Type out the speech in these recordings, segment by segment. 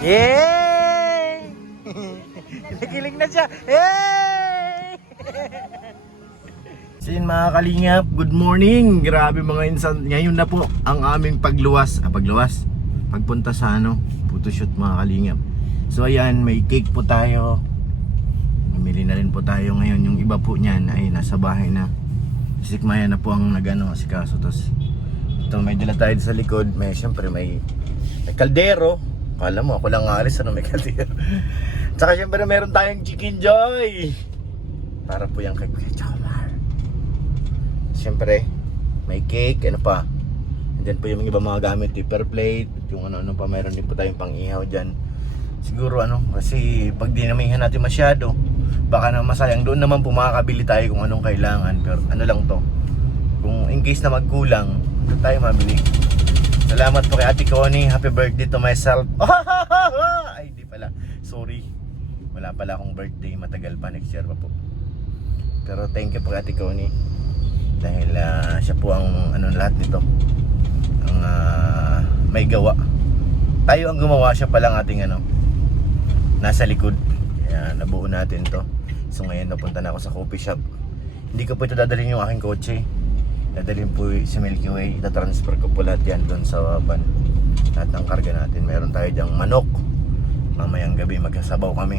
Yay! Nakilig na siya. Yay! So yun mga kalingap, good morning. Grabe mga insan. Ngayon na po ang aming pagpunta sa photoshoot mga kalingap. So ayan, may cake po tayo. Mamili na rin po tayo ngayon. Yung iba po niyan ay nasa bahay na. Si Maya na po ang si Kaso. Tapos ito may dala tayo sa likod. Siyempre may kaldero. Kala mo, ako lang alis, may kaldero. Tsaka siyempre meron tayong Chicken Joy. Para po yung kay Kuya Jomar. Siyempre, may cake, ano pa. Andyan po yung iba mga gamit, paper plate. Yung ano pa, meron din po tayong pang-ihaw dyan. Siguro kasi pag dinamihan natin masyado, baka na masayang. Doon naman po makakabili tayo kung anong kailangan. Pero ano lang to, kung in case na magkulang, doon tayo mabili. Salamat po kay Ate Connie. Happy birthday to myself. Ay, di pala. Sorry. Wala pala akong birthday. Matagal pa. Next year pa po. Pero thank you po kay Ate Connie. Dahil siya po ang lahat nito. Ang may gawa. Tayo ang gumawa. Siya palang ating nasa likod. Kaya nabuo natin to. So ngayon napunta na ako sa coffee shop. Hindi ko po ito dadalhin yung aking kotse. Dadalhin po sa Milky Way. Itatransfer ko po lahat yan doon sa van. Lahat ng karga natin. Meron tayo dyang manok. Mamayang gabi magsasabaw kami.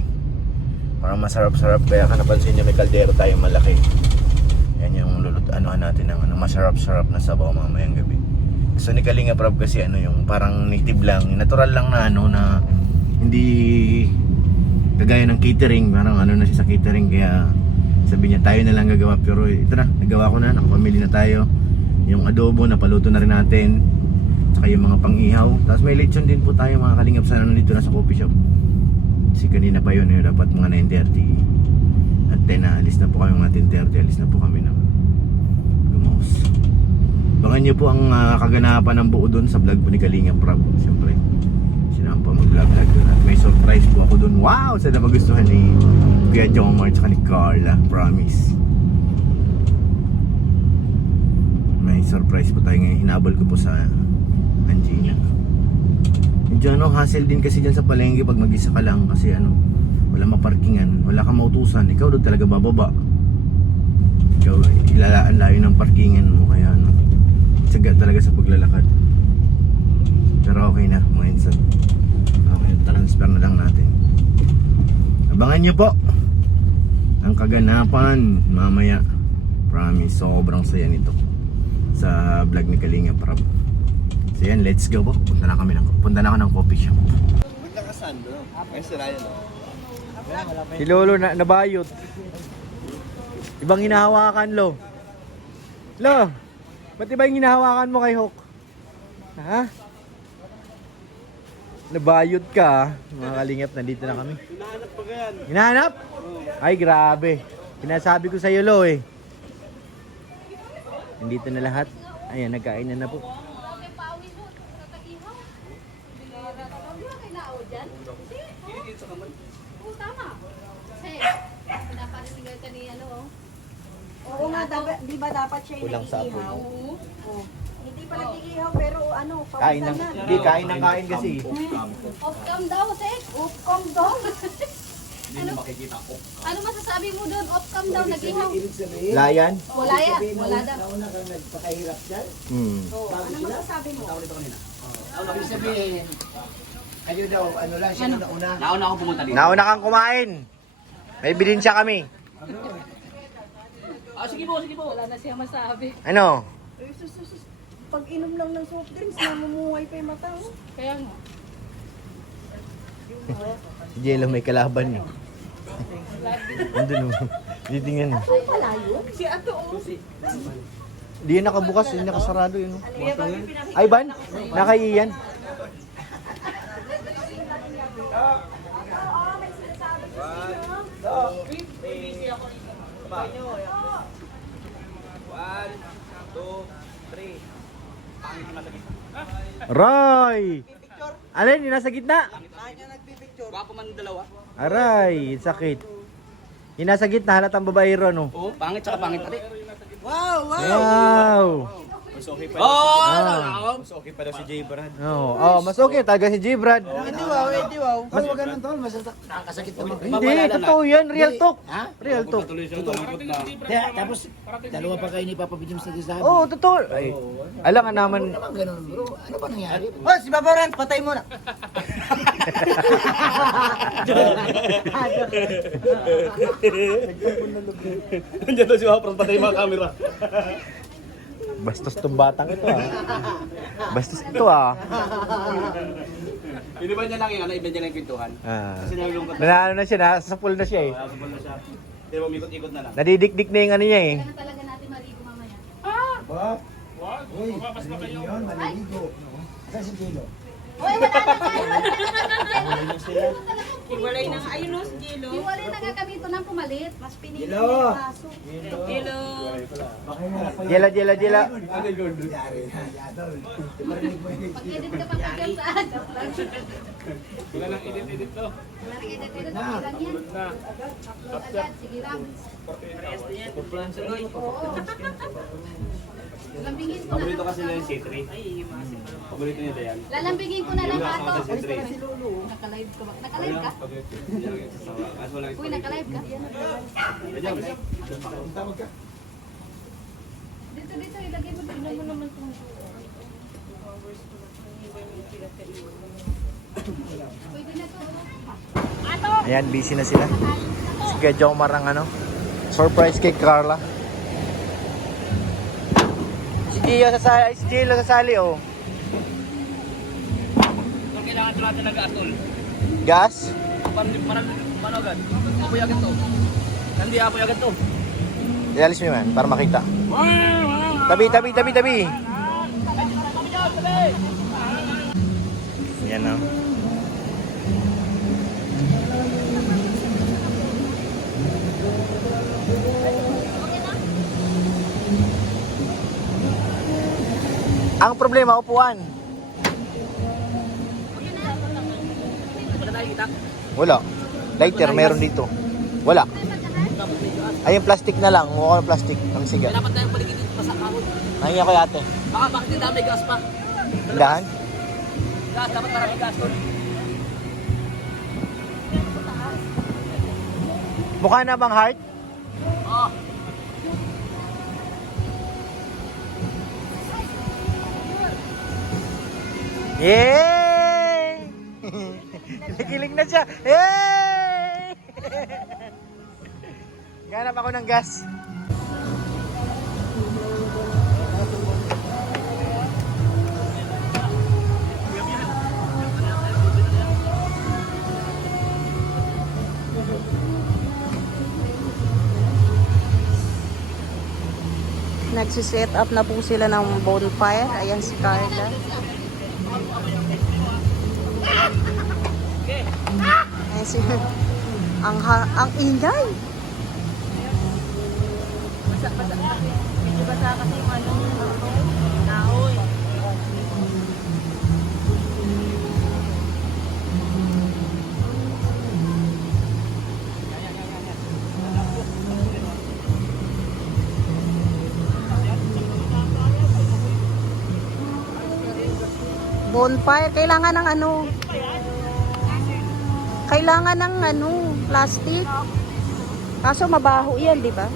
Parang masarap-sarap. Kaya napansin nyo may kaldero tayo malaki. Yan yung natin ng masarap-sarap na sabaw mamayang gabi. So ni Kalinga Prab kasi yung parang native lang. Natural lang na hindi kagaya ng catering. Parang na siya sa catering. Kaya sabi niya tayo na lang gagawa, pero ito na, nagawa ko na, nakapamili na tayo. Yung adobo, napaluto na rin natin. Saka yung mga pang-ihaw. Tapos may lechon din po tayo mga kalingap sana nandito na sa coffee shop. Kasi kanina pa yun, dapat mga 9:30. At 10 alis na po kami mga 10:30, alis na po kami na Gumos. Bangan nyo po ang kaganapan ng buo doon sa vlog po ni Kalinga Prab. Siyempre, sinampa mag-vlog doon. At may surprise po ako doon. Wow! Sana magustuhan ni Kuya Jomar at ni Carla, promise. May surprise po tayo ngayon. Hinabol ko po sa Angina. Medyo hassle din kasi dyan sa palengke pag mag-isa ka lang. Kasi wala maparkingan, wala kang mautusan. Ikaw doon talaga bababa. Ikaw ilalaan layo ng parkingan mo. Kaya tsaga talaga sa paglalakad. Pero okay na mga insan. Okay, transfer na lang natin. Abangan nyo po ang kaganapan mamaya. Promise, sobrang saya nito sa vlog ni Kalinga Prab. So yan, let's go po. Punta na ako ng coffee shop. Magkakasando. Ay, sila yun. Si Lolo nabayot. Ibang hinahawakan, Lo. Ba't iba yung hinahawakan mo kay Hawk? Ha? Nabayot ka, mga kalingap. Nandito na kami. Hinahanap pa yan. Hinahanap? Ay, grabe. Pinasabi ko sa'yo, Lo, eh. Nandito na lahat. Ayan, nagkainan na po. Oo nga, di ba dapat siya yung Kulang sa nag-iihaw? Oo. Hindi pa nag-iihaw, pero Kain ng, hindi, kain ng kain kasi. Off-cam daw, Sek. Off-cam daw. Ano masasabi mo doon? Off-cam daw, nag-ihaw. Layan? Wala yan. Wala daw. Ano masasabi mo? Ibig sabihin, kayo daw, lang siya nauna. Nauna ako pumunta dito. Nauna kang kumain. May bilin siya kami. Sige po. Wala na siya masabi. Ano? Pag inom lang ng soft drinks, namumuhay pa yung mata. Kaya nga. Si Jello may kalaban eh. Andun mo. Titingnan. Ay, pala yun? Si Ato. Hindi yan nakabukas, hindi nakasarado yun. Ay, Ban? Nakaiyan. Aray! Alin, yung nasa gitna? Gwapo man dalawa. Aray, sakit. Yung nasa gitna, halatang babaero, no? Oo, pangit tsaka pangit pati. Wow! Mas okay pa daw si Jay Brad. Mas okay talaga si G. Brad. Hindi wow. Mas wag ganun tol, nakakasakit naman. Hindi, totoo yan. Real talk. Ha? Real talk. Kaya, tapos, dalawa pa kayo ni Papa Bidum sa sabi. Oo, totoo. Ay, alam nga naman. Ano naman ganun bro? Ano ba nangyari? Oh, si Papa Ran, patay mo na. Nandiyan daw si Wapron, patay yung mga camera. Bastos tong batang ito Bastos ito Hindi ba niya lang yung iba niya lang yung pintuhan? Kasi nalulungkot Nanalo na siya, nasa pool na siya eh. Nakasabol na siya. Hindi mo umikot-ikot na lang. Nadidikdik na yung ano niya eh. Kailangan talaga natin maligo mamaya. Ba? Uy, maliligo yun, maliligo. Saan si Kilo? Uy, wala na tayo. Hiwalay na nga. Ayun o, si Jelo. Iwalay na nga kami ito nang pumalit. Mas pinili Kilo! yung braso. Kilo! Jela. Yari na, yadol. Marinig mo yun. Pag-edit ka pa pagyan sa adap lang. Wala nang edit-edit to. Wala nang edit-edit. Okay lang yan. Upload agad. Sige, Ram. Oo. Lambingin ko na Paborito lang. kasi nila yung C3. Paborito nila yan. Lalambingin ko na lang ato. Sa C3. Nakalive ka ba? Nakalive ka? Kaso wala Uy, nakalive ka? Tawag ka. Dito, ilagay mo. Tignan mo naman kung pwede na to. Ayan, busy na sila. Si Kuya Jomar ang ano. Surprise kay Carla. Si Gio sasali oh. Kung kailangan ito natin nag-atol. Gas? Paano agad? Apoy agad to. Hindi apoy agad to. Ilalis mo yan para makita. Tabi. Yan oh. Ang problema, upuan. Wala. Lighter, meron dito. Wala. Ay, yung plastic na lang. Mukha ng plastic. Ang siga. Dapat tayong paligid dito pa sa kahon. Nahinga ko yate. Bakit hindi dami gas pa? Dahan? Gas, dapat marami gas doon. Mukha na bang heart? Oo. Yay! Nagiling na siya. Yay! Ganap ako ng gas. Nagsiset up na po sila ng bonfire. Ayan si Carla. Ayan si... Ang ingay! Medyo basa kasi yung ano, nahoy. Bonfire, kailangan ng ano? Kailangan ng ano, plastic. Kaso mabaho 'yan, 'di ba?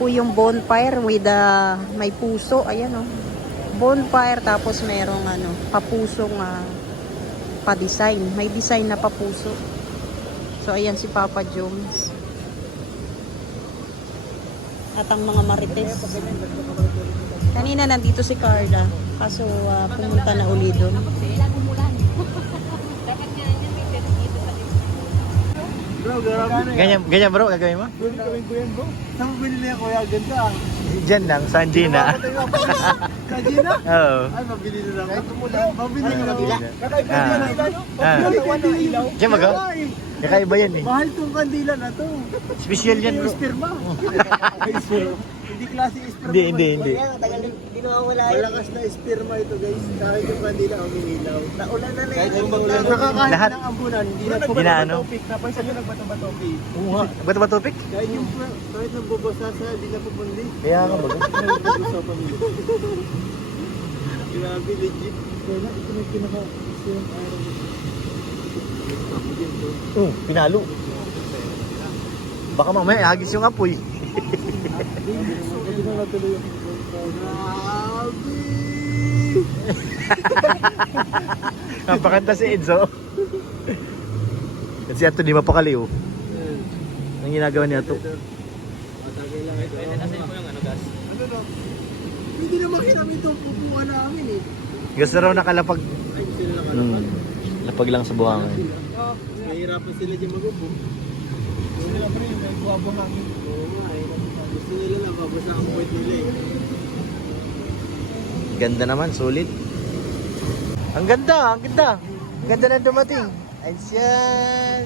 po yung bonfire with may puso. Ayan oh. Bonfire tapos merong papusong pa-design. May design na papuso. So ayan si Papa Jones. At ang mga marites. Kanina nandito si Carla. Kaso pumunta na uli doon. Ganyan bro, gagawin mo? Gawin ko yan, bro. Saan mo binili yan, kuya? Ganda. Diyan lang, sa Angina. Sa Gina? Oo. Ay, mabili na lang. Kahit umulan, mabili na lang. Kakaiba Ah. yan, ilaw. Ah. Ng ilaw. Diyan magaw? Kakaiba yan eh. Mahal tong kandila na to. Special yan Yung bro. esperma. Hindi klase esperma. Hindi. Malakas na esperma ito, guys. Kahit yung kandila umiilaw. Naulan na lang. Kahit yung Lahat. nakakain ng ambunan, hindi na po Ginaano? topic. Napansin nyo nagbato-batopik. Oo nga. Ba't ba topic? Kahit nang bubasa sa, hindi na po pundi. Kaya nga baga. Grabe, legit. Kaya ito na pinaka-isang araw. Pinalo. Baka mamaya hagis yung apoy. Hindi na natuloy yung grabe. Napakanta si Enzo. At si Ato di mapakaliw. Ang ginagawa niya to. Matagal lang ito. Pwede nasin po yung gas. Ano no? Hindi na makinam ito. Pupuha namin eh. Gusto raw nakalapag. Ay, sila naman. Lapag lang sa buhangin. Mahirapan sila dyan mag-upo. Hindi na pa rin, may buwabang hangin. Oo nga eh. Gusto nila lang, babasa ang puwet nila eh. Ganda naman, sulit. Ang ganda. Ang ganda na dumating. Ansyan.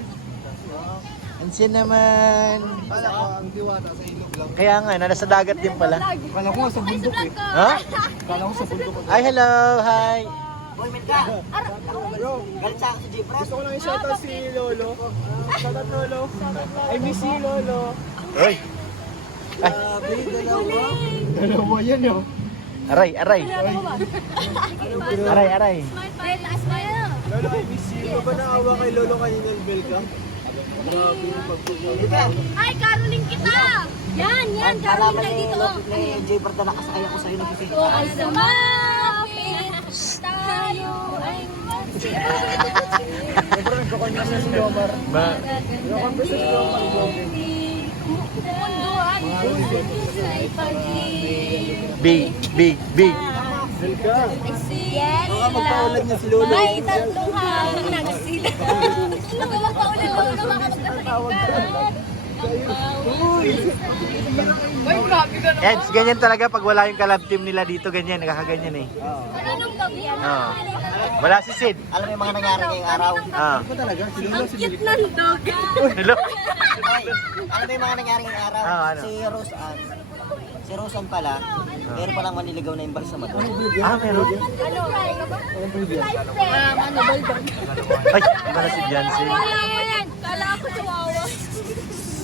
Ansyan naman. Kala ko ang diwata sa ilog lang. Kaya nga, nasa dagat din pala. Kala ko sa bundok eh. Ha? Kala ko sa bundok. Ay, hello. Hi. Gusto ko lang i-shoutout si Lolo. Shoutout Lolo. I miss you Lolo. Hoy. Grabe, dalawa. Dalawa yan yun. Aray. Aray. Lolo, I miss you. Ikaw ba naawa kay Lolo kanina ng Belga? Grabe yung pagpupulita. Ay, Caroling kita! Yan, Caroling tayo dito. Jay Barta nakasakay ako sa'yo na kasi. Oh, ay, sumapit tayo ay Siyempre, nagkakonversa si Omar. Nagkakonversa si Omar. munduan ay pag-ibig. Big. Belga. Yes, Baka magpaulan niya si Lolo. may tatlong hangin na sila. Ano magpaulan Lolo na makapagkasakit Eds, ganyan talaga pag wala yung kalab team nila dito, ganyan, nakakaganyan eh. Ano nung gabi? Oo. Wala si Sid. Alam mo yung mga nangyari ngayong araw? Ah. Ano talaga? Si Lolo, Ang cute ng dog. Hello. Alam mo yung mga nangyari ngayong araw? Ano? Si Rosan pala, meron palang maniligaw na yung sa madon. Ah, meron. Ano? Ay, iba na si Jancy. Kala ko chihuahua.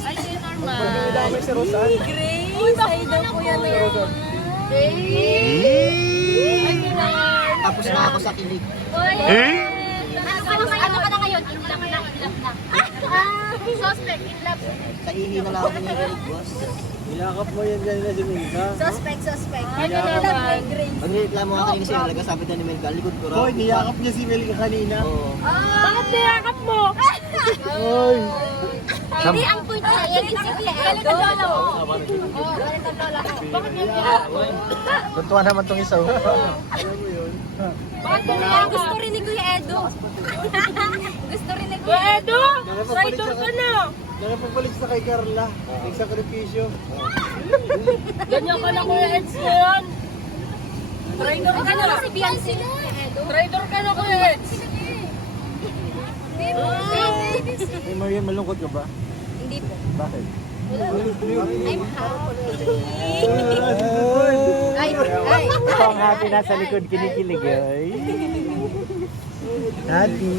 Ay, normal. Damay si Rosan. Grace, ay daw po yan. Tapos na ako sa kilig. Eh? Ano ka na ngayon? In love na. Suspect, in love. Sa ihi na lang ako niligaw, boss. Nilakap mo yan dyan na si Milka. Suspect. Ano naman? Grace. Magreklamo nga kanina sa'yo, nagkasabi daw ni Melga, likod ko raw. Boy, niyakap niya si Milka kanina. Oo. Bakit niyakap mo? Oy! Hindi, ang point na yan. Si Kuya Edo. Oo, balik ang lola ko. Bakit niya niyakap? Tuntuan naman tong isa. Alam mo yun? Bakit mo niyakap? Gusto rin ni Kuya Edo. Gusto rin ni Kuya Edo. Nakapagpalit ka na! Nakapagpalit sa kay Carla. Nagsakripisyo. Ganyan ka na Kuya Eds ngayon. Traidor ka na. Si Biancy. Traidor ka na Kuya Eds. Hey Marian, malungkot ka ba? Hindi po. Bakit? I'm happy. Ay. Ang happy nasa likod, kinikilig ay. Happy.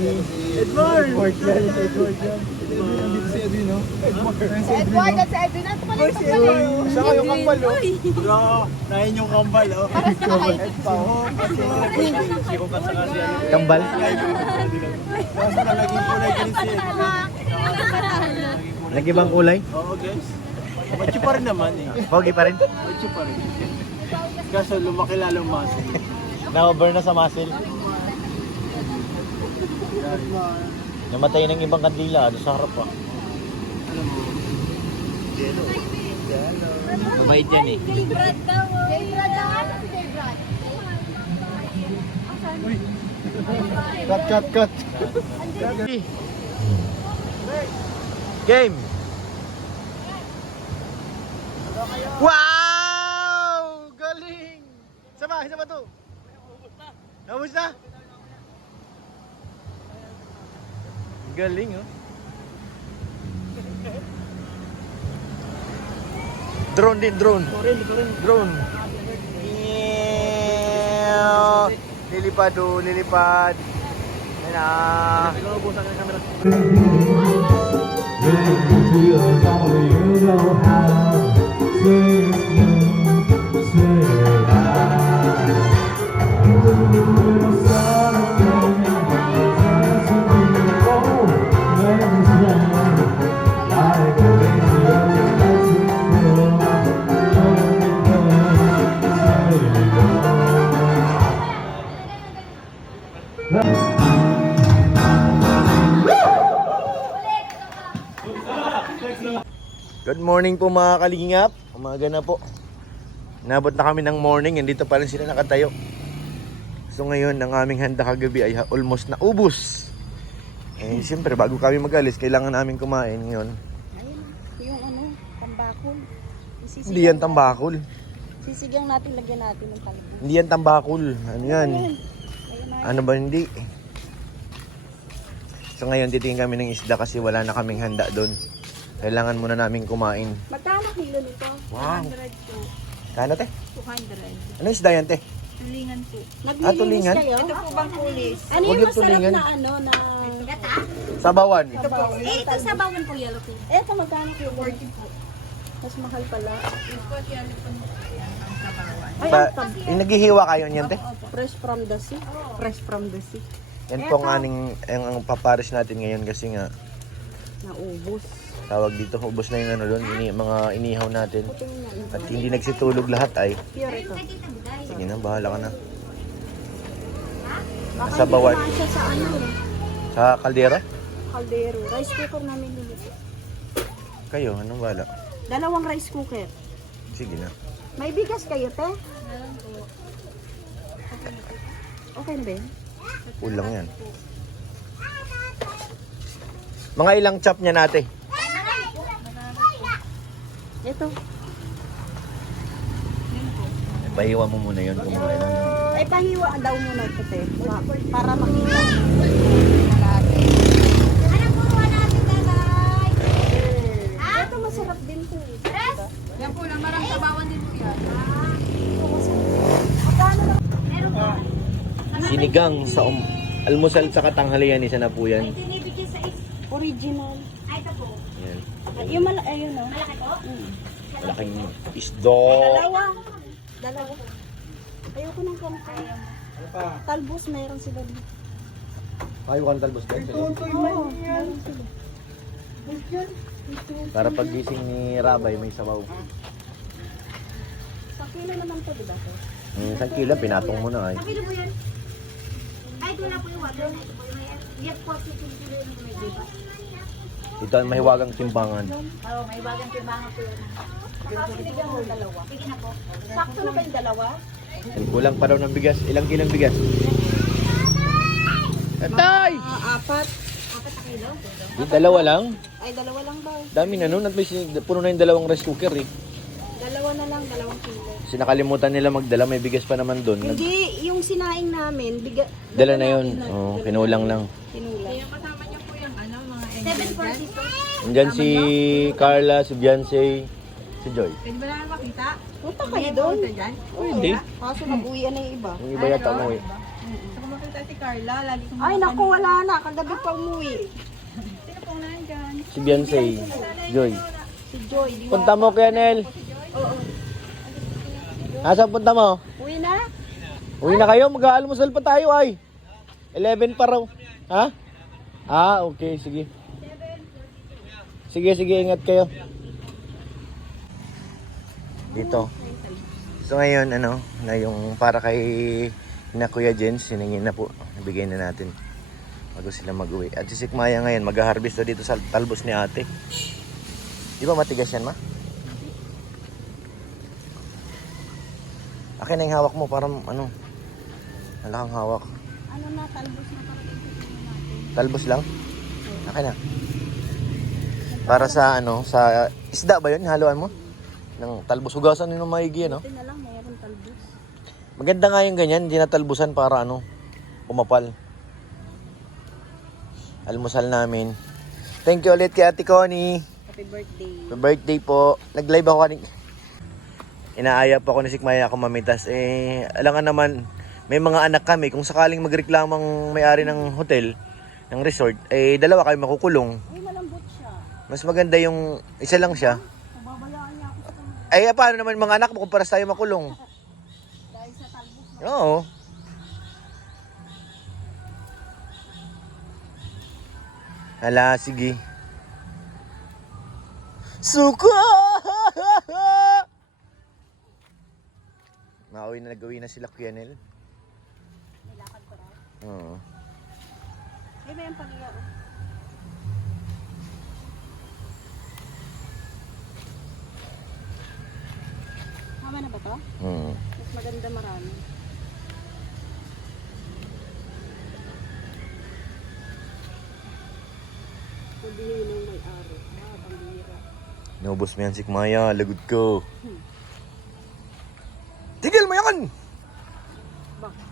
Edward! Edward yan. Edward yan. Dito si Edwin, no? Edward at si Edwin. Ano pa lang Siya ko yung kambal, oh. Bro, nahin yung kambal, oh. Kambal. Tapos nalaging kulay din si Edwin. Nag-ibang kulay? Oo, guys. Macho pa rin naman eh. Pogi pa rin? Macho pa rin. Kaso lumaki lalong muscle. Na-over na sa muscle. Namatay ng ibang kandila, doon sa harap pa. Alam mo, Mabait yan eh. Kay Brad daw. Kay Brad daw. Ano si Kay Brad? cut. Game! Wow! Galing! Sama to. Naubos na? Galing oh. Drone din, drone. Drone. Yeah. Lilipad oh, lilipad. Ayan na. Good morning po mga kalingap. Umaga na po. Nabot na kami ng morning. Nandito pa rin sila nakatayo. So ngayon, ang aming handa kagabi ay almost na ubos. Eh siyempre, bago kami mag-alis, kailangan namin kumain ngayon. Ayun, yung ano, tambakol. Hindi yan tambakol. Sisigang natin, lagyan natin ng talbos. Hindi yan tambakol. Ano yan? Ano ba hindi? So ngayon, titingin kami ng isda kasi wala na kaming handa doon. Kailangan muna namin kumain. Magkano kilo nito? Wow. 200 po. Kano te? 200. Ano isda yan te? Tulingan po. Ah, tulingan? Kayo? Ito po bang kulis? Ano Huwag yung yung masarap tulingan. na ano na... Sabawan. Eh, ito sabawan po yellow po. Ito magkano po? 40 po. Mas mahal pala. Ay, Ba, ang tab. yung naghihiwa kayo niyan te? Fresh from the sea. Fresh from the sea. Yan po ang ang papares natin ngayon kasi nga Naubos. tawag dito, ubos na yung ano doon, mga inihaw natin. At hindi nagsitulog lahat ay. Pure ito. Sige na, bahala ka na. Baka Sabawan. hindi naman siya sa ano eh. Sa kaldera? Kaldero. Rice cooker namin dito. Kayo, anong bahala? Dalawang rice cooker. Sige na. May bigas kayo, te? Okay na ba yun? Kulang yan. Mga ilang chop niya natin. Ito. Pahiwa mo muna yun kung mga ilang. Ay, pahiwa daw muna ito, te. Para makita. Ito masarap din po. Yan po lang, marang sabawan din po yan. Sinigang sa almusal sa katanghalian, isa na po yan. Original. Yan. Yung ayun o. Malaking isdo. Dalawa. Ayoko ng kampay. Talbos, mayroon sila dito. Ayaw ka ng talbos guys. Oo, mayroon sila. Para pag gising ni Rabay may sabaw. Sa kilo naman to, di ba? Isang kilo, pinatong mo na ay. Nakilo po yan? Ay, ito na po yung water. Ito po yung may... Yes po, 2 kilo yung may diba? Ito ang mahiwagang timbangan. Oo, may bagang timbangan po yan. Nakasiligan mo dalawa. Sige na po. Sakto na ba yung dalawa? Kulang pa daw ng bigas. Ilang kilong bigas? Atay! Apat. 4 na kilo. Di, dalawa lang. Ay, dalawa lang daw. Dami na nun. At least puno na yung dalawang rice cooker eh. Dalawa na lang, 2 kilo. Kasi nakalimutan nila magdala. May bigas pa naman doon. Hindi, yung sinaing namin, Dala na yun. Oh, kinulang lang. Kinulang. 740 po. Andyan si Carla, si Beyonce, si Joy. Pwede ba naman makita? Punta kayo doon. Pwede. Kaso nag-uwian na yung iba. Yung iba yata umuwi. Saka makita si Carla, lagi kong Ay, naku, wala na. Kagabi pa umuwi. sino pong nandyan? Si Beyonce, Joy. Si Joy. Di Punta mo kaya, Nel. Asa punta mo? Uwi na? Uwi na kayo, mag-aalmusal pa tayo ay. 11 pa raw. Ha? Ah, okay, sige. Sige, ingat kayo. Dito. So ngayon, ano, na yung para kay na Kuya Jens, siningin na po. Nabigay na natin. Bago sila mag-uwi. At si Sikmaya ngayon, mag-harvest na dito sa talbos ni ate. Di ba matigas yan, ma? Akin na yung hawak mo, parang ano, malakang hawak. Ano na, talbos na para dito natin. Talbos lang? Akin na. Para sa ano, sa isda ba yun? Haluan mo? Ng talbos. Hugasan nyo ng maigi, no? Ito na lang, mayroon talbos. Maganda nga yung ganyan, hindi na talbusan para ano, umapal. Almusal namin. Thank you ulit kay Ate Connie. Happy birthday. Happy birthday po. Nag-live ako kanina. Inaaya pa ako ni Sikmaya ako mamitas. Alangan naman, may mga anak kami. Kung sakaling magreklamang may-ari ng hotel, ng resort, dalawa kayo makukulong. Ay, malambot siya. Mas maganda yung isa lang siya. Nababalaan niya ako sa kanya. Paano naman mga anak mo kung para tayo makulong? Dahil sa talbos na. Oo. Hala, sige. Suka! Nag-uwi na sila Kuya Nel. May lakad pa raw. Oo. Ay, may ang pag-iya. Tama na ba to? Mas maganda marami. Pagbihin ng may-ari. Pambihira. Naubos mo yan, Sikmaya. Lagod ko. Tigil mo yan!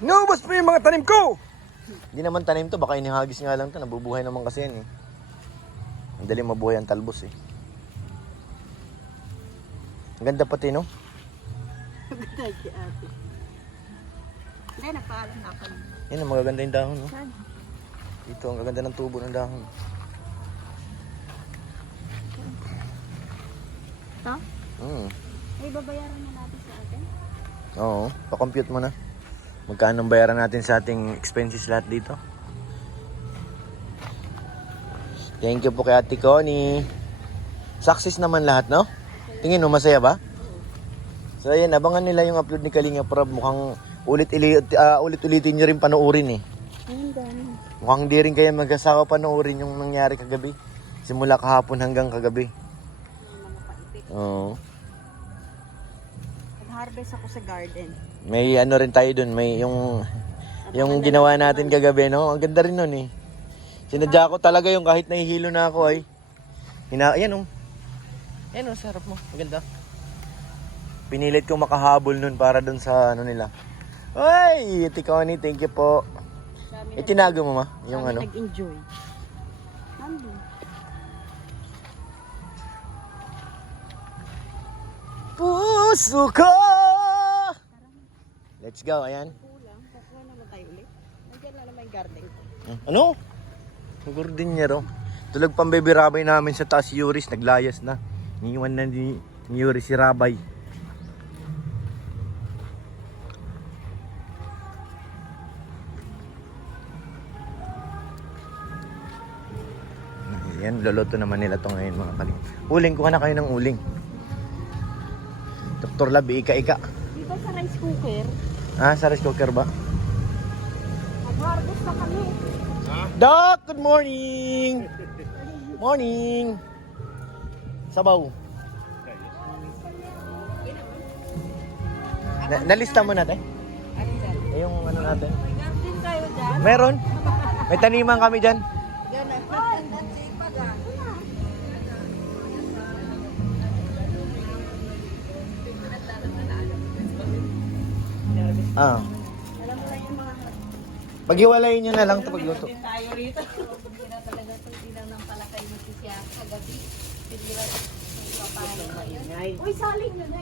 Naubos mo yung mga tanim ko! Hindi naman tanim to. Baka inihagis nga lang to. Nabubuhay naman kasi yan eh. Ang dali mabuhay ang talbos eh. Ang ganda pati no? Maganda kay ate. Hindi, nagpaalam na ako. Yan ang magaganda yung dahon no? Saan? Dito, ang gaganda ng tubo ng dahon. Ito? Ay, babayaran na natin sa atin? Oo, pa-compute mo na. Magkano ang bayaran natin sa ating expenses lahat dito. Thank you po kay Ate Connie. Success naman lahat, no? Tingin mo, masaya ba? So ayan, abangan nila yung upload ni Kalinga Prab. Mukhang ulit-ulitin nyo rin panoorin eh. Ayun, dami. Mukhang di rin kayo mag-asawa panoorin yung nangyari kagabi. Simula kahapon hanggang kagabi. Oo. Nag-harvest ako sa garden. May ano rin tayo dun, may yung ginawa natin kagabi, no? Ang ganda rin nun eh. Sinadya ko talaga yung kahit nahihilo na ako ay. Ayan oh. Ayan oh, sarap mo. Maganda. Pinilit kong makahabol nun para dun sa ano nila. Ay, Ate Connie, thank you po. Itinago mo ma? Yung ano? Nag-enjoy. Nandun. Puso ko! Let's go, ayan. Kulang. Kukuha naman tayo ulit. Nandiyan na naman yung garden ko. Ano? Ang gordinero. Tulog pang baby Rabay namin sa taas Yuris, naglayas na. Niiwan na ni Yuris si Rabay. Ayan, luluto naman nila to ngayon mga kaling. Uling, kuha na kayo ng uling. Dr. Lab, ika-ika. Dito sa rice cooker, Ah, sa rice cooker ba? nag-harvest na kami. Doc, good morning! Morning! Sabaw. Nalista mo natin? Yung ano natin? Garden kayo dyan? Meron. May taniman kami dyan. Ah. Paghiwalayin nyo na lang ito pagluto. Tayo rito. Hindi na talaga itong ilang ng palakay mo siya kagabi. Pinira. Uy, saling na